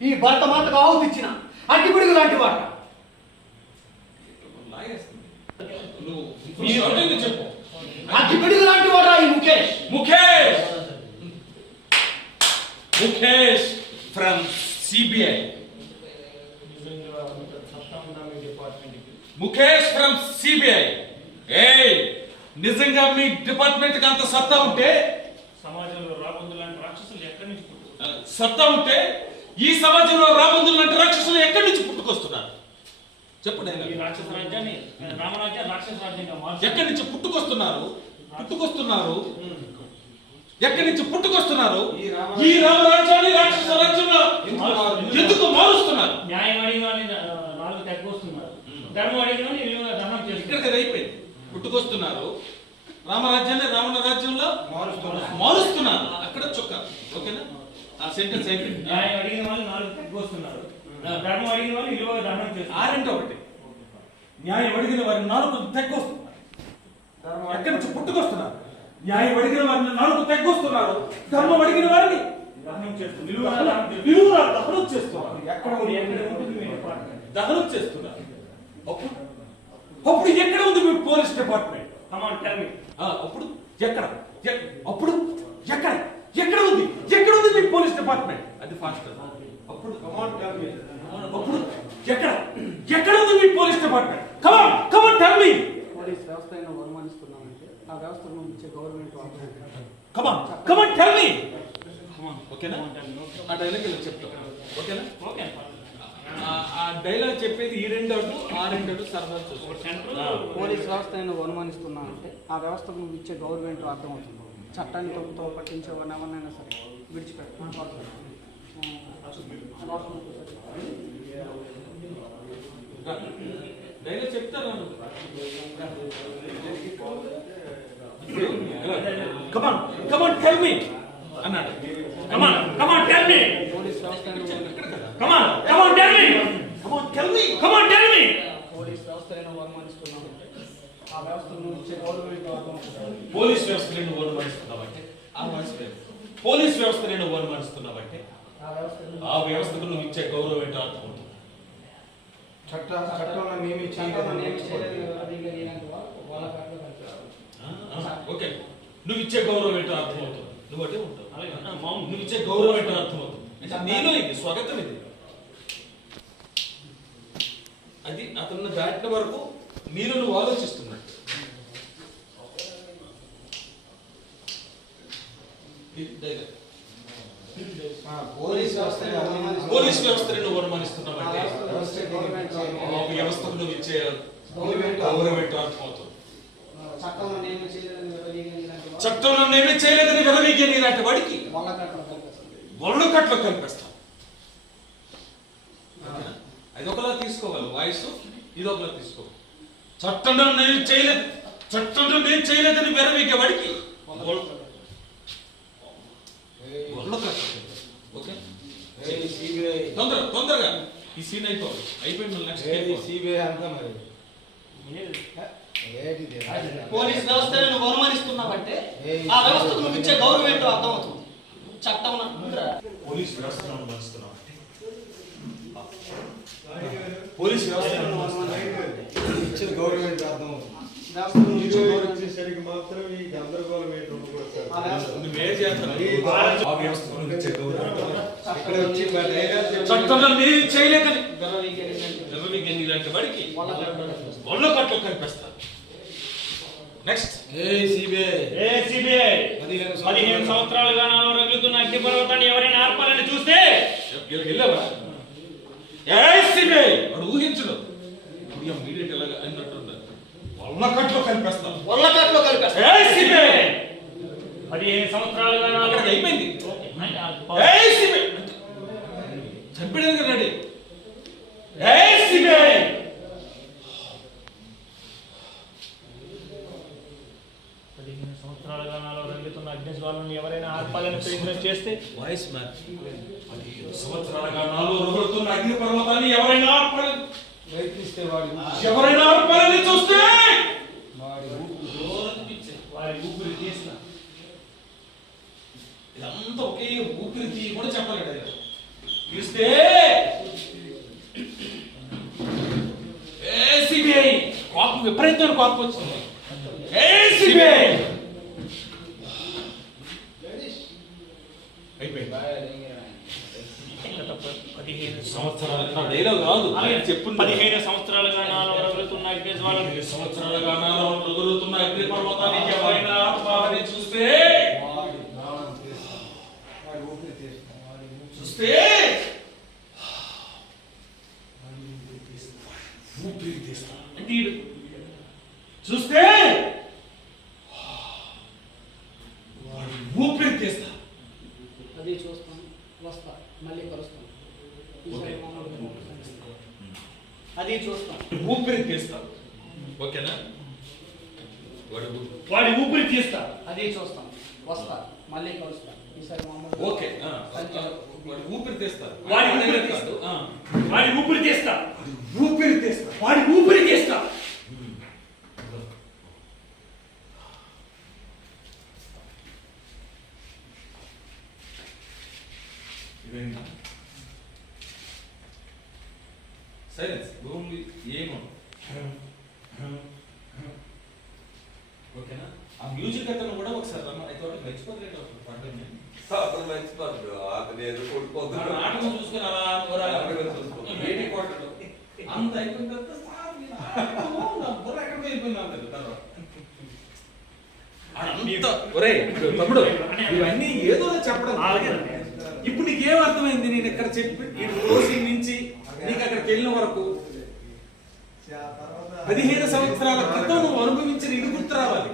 ఈ భర్త మాటకు ఆహుతి ఇచ్చిన అగ్గిపిడుగు లాంటి వాట. చెప్పు. అగ్గిపిడుగు లాంటి వాట ఈ Mukesh. Mukesh from CBI. Mukesh from CBI. నిజంగా మీ డిపార్ట్మెంట్ కి అంత సత్తా ఉంటే, సమాజంలో రాబందులు లాంటి రాక్షసులు ఎక్కడి నుంచి సత్తా ఉంటే ఈ సమాజంలో రాబందులు లాంటి రాక్షసులు ఎక్కడి నుంచి పుట్టుకొస్తున్నారు చెప్పండి. ఈ రాక్షస రాజ్యాన్ని రామరాజ్యాన్ని రాక్షస రాజ్యంగా మార్చారు. ఎక్కడి నుంచి పుట్టుకొస్తున్నారు? ఎక్కడి నుంచి పుట్టుకొస్తున్నారు? ఈ రామరాజ్యాన్ని రాక్షస రాజ్యంగా ఎందుకు మారుస్తున్నారు? న్యాయం అడిగిన వాళ్ళని నాలుగు తగ్గొస్తున్నారు, ధర్మం అడిగిన వాళ్ళని దహనం చేస్తారు. ఇక్కడ అయిపోయింది. పుట్టుకొస్తున్నారు, రామరాజ్యాన్ని రావణ రాజ్యంలో మారుస్తున్నారు. అక్కడ చుక్క. ఓకేనా? ఆ సెంటెన్స్ అయిపోయింది. న్యాయం అడిగిన వాళ్ళు నాలుగు తగ్గొస్తున్నారు, ధర్మం అడిగిన వాళ్ళు ఇలువగా దహనం చేస్తారు. ఆరెంట్ ఒకటి. న్యాయం అడిగిన వారిని నాలుగు తగ్గొస్తున్నారు. ఎక్కడి నుంచి పుట్టుకొస్తున్నారు? న్యాయం అడిగిన వారిని నాలుగు తగ్గొస్తున్నారు, ధర్మం అడిగిన వారిని దహనం చేస్తారు, దహనం చేస్తున్నారు. దహనం చేస్తున్నారు. అప్పుడు ఎక్కడ ఉంది మీ పోలీస్ డిపార్ట్మెంట్? అప్పుడు ఎక్కడ? అప్పుడు ఎక్కడ ఉంది? ఎక్కడ ఉంది మీ పోలీస్ డిపార్ట్మెంట్? అది ఫాస్ట్. అప్పుడు అప్పుడు ఎక్కడ ఉంది మీ police department? Come on tell me. Police వ్యవస్థను అవమానిస్తున్నామంటే ఆ వ్యవస్థను ఇచ్చే గవర్నమెంట్ కమాన్ టెల్ మీ. ఓకేనా? ఆ డైలాగ్ ఇలా చెప్తా. ఓకేనా? ఓకే. ఆ డైలాగ్ చెప్పేది ఈ రెండు అడ్డు ఆ రెండు అడ్డు సరదా చూసుకో. పోలీస్ వ్యవస్థను అవమానిస్తున్నామంటే ఆ వ్యవస్థకు నువ్వు ఇచ్చే గవర్నమెంట్ అర్థమవుతుంది. చట్టాన్ని తప్పుతో పట్టించే వాడిని ఎవరినైనా సరే విడిచిపెట్టాలి. డైలాగ్ చెప్తారా? కమాన్ టెల్ మీ అన్నాడు. కమాన్ టెల్ మీ. పోలీస్ వ్యవస్థను పోలీస్ వ్యవస్థను అవమానిస్తున్నామంటే ఆ వ్యవస్థకు నువ్వు ఇచ్చే గవర్నమెంట్ అర్థమవుతుంది. పోలీస్ వ్యవస్థ నేను ఓర్మనిస్తున్నావంటే పోలీస్ వ్యవస్థ నేను ఓర్మనిస్తున్నావంటే ఆ వ్యవస్థకు నువ్వు ఇచ్చే గౌరవం ఏంటో అర్థమవుతుంది. ఓకే, నువ్వు ఇచ్చే గౌరవం ఏంటో అర్థమవుతుంది. నువ్వు అటే ఉంటావు. నువ్వు ఇచ్చే గౌరవం ఏంటో అర్థమవుతుంది. నీలో ఇది స్వాగతం. ఇది అది అతను దాటిన వరకు నీలో నువ్వు ఆలోచిస్తున్నాడు. పోలీస్ వ్యవస్థని నువ్వు అనుమానిస్తున్నావంటే ఆ వ్యవస్థకు నువ్వు ఇచ్చే గౌరవం ఏంటో అర్థమవుతుంది. చట్టంలో ఏమీ చేయలేదని విరవీగే నీలాంటి వాడికి ఒళ్ళు కట్లు కనిపిస్తాం. అది ఒకలా తీసుకోవాలి వాయిస్, ఇది ఒకలా తీసుకోవాలి. చట్టంలో నేను చేయలేదని విరవీగే వాడికి ఒళ్ళు కట్లు. ఓకే, తొందరగా ఈ సీన్ అయిపోయింది. పోలీస్ వ్యవస్థను నువ్వు అవమానిస్తున్నావంటే ఆ వ్యవస్థకు నువ్వు ఇచ్చే గౌరవం ఏంటో అర్థమవుతుంది. చట్టం పోలీస్ వ్యవస్థను అనుమానిస్తున్నావంటే పోలీస్ వ్యవస్థను ఇచ్చే గౌరవం ఏంటో అర్థమవుతుంది. సరికి మాత్రం ఈ గందరగోళం ఏంటో చట్టంలో మీరు చేయలేదని ఇలాంటి వాడికి ఒళ్ళో కట్లు కనిపిస్తారు. నెక్స్ట్ సిబిఐ 15 సంవత్సరాలుగా నాలో రగులుతున్న అగ్నిపర్వతాన్ని ఎవరైనా ఆర్పాలని చూస్తే వెళ్ళావా? సిబిఐ వాడు ఊహించడు. మీడియట్ ఎలాగా అన్నట్టు ఒళ్ళకట్లో కనిపిస్తాం. 15 సంవత్సరాలుగా అక్కడికి అయిపోయింది. చంపడానికి రెడీ. సంవత్సరాలుగా నాలో రగులుతున్న అగ్నిజ్వాలను ఎవరైనా ఆర్పాలని ప్రయత్నం చేస్తే వాయిస్ మ్యాన్. 15 సంవత్సరాలుగా నాలో రగులుతున్న అగ్ని పర్వతాన్ని ఎవరైనా ఆర్పాలని ప్రయత్నిస్తే వాడి ఎవరైనా ఆర్పాలని చూస్తే వారి ఊపిరి తీసిన ఇదంతా ఒకే ఊపిరి కూడా చెప్పలేడు. చూస్తే సిబిఐ కోపం, విపరీతమైన కోపం వచ్చింది. సిబిఐ అయిపోయింది. 15 సంవత్సరాలుగా డైలాగ్ కాదు చెప్పు. 15 సంవత్సరాలుగా నాలో రగులుతున్న అగ్నిజ్వాలలు, 15 సంవత్సరాలుగా నాలో రగులుతున్న అగ్ని పర్వతానికి ఎవరైనా ఆత్మని చూస్తే ఊపిరి తీస్తా అంటే చూస్తే ఊపిరి తీస్తా. అది చూస్తాను, వస్తా, మళ్ళీ కలుస్తాను. ఈసారి మామూలుగా అది చూస్తాను, ఊపిరి తీస్తా. ఓకేనా? వాడి ఊపిరి తీస్తా. అది చూస్తాను, వస్తా, మళ్ళీ కలుస్తాను. ఈసారి మామూలుగా ఓకే. ఊపిరి తీస్తా. వాడి ఊపిరి తీస్తా. వాడి ఊపిరి తీస్తా. ఊపిరి తీస్తా. వాడి ఊపిరి తీస్తా. సైలెన్స్. ఓన్లీ ఏమో. ఓకేనా? ఆ మ్యూజిక్ అతను కూడా ఒకసారి రమ్మ. అయితే ఒకటి మర్చిపోతలేదు పడ్డం. అతను మర్చిపోతాడు, అతను ఏదో కొట్టుకోతాడు. నాటకం చూసుకుని అలా బయటికి కొట్టడం అంత అయిపోయిన తర్వాత సార్ మీరు నా బుర్ర ఎక్కడికి వెళ్ళిపోయింది అంటారు తర్వాత. అంత ఒరేయ్ తమ్ముడు ఇవన్నీ ఏదో చెప్పడం. ఇప్పుడు నీకేం అర్థమైంది? నేను ఇక్కడ చెప్పి ఈ క్లోజింగ్ నుంచి నీకు అక్కడికి వెళ్ళిన వరకు 15 సంవత్సరాల క్రితం నువ్వు అనుభవించిన ఇది గుర్తు రావాలి.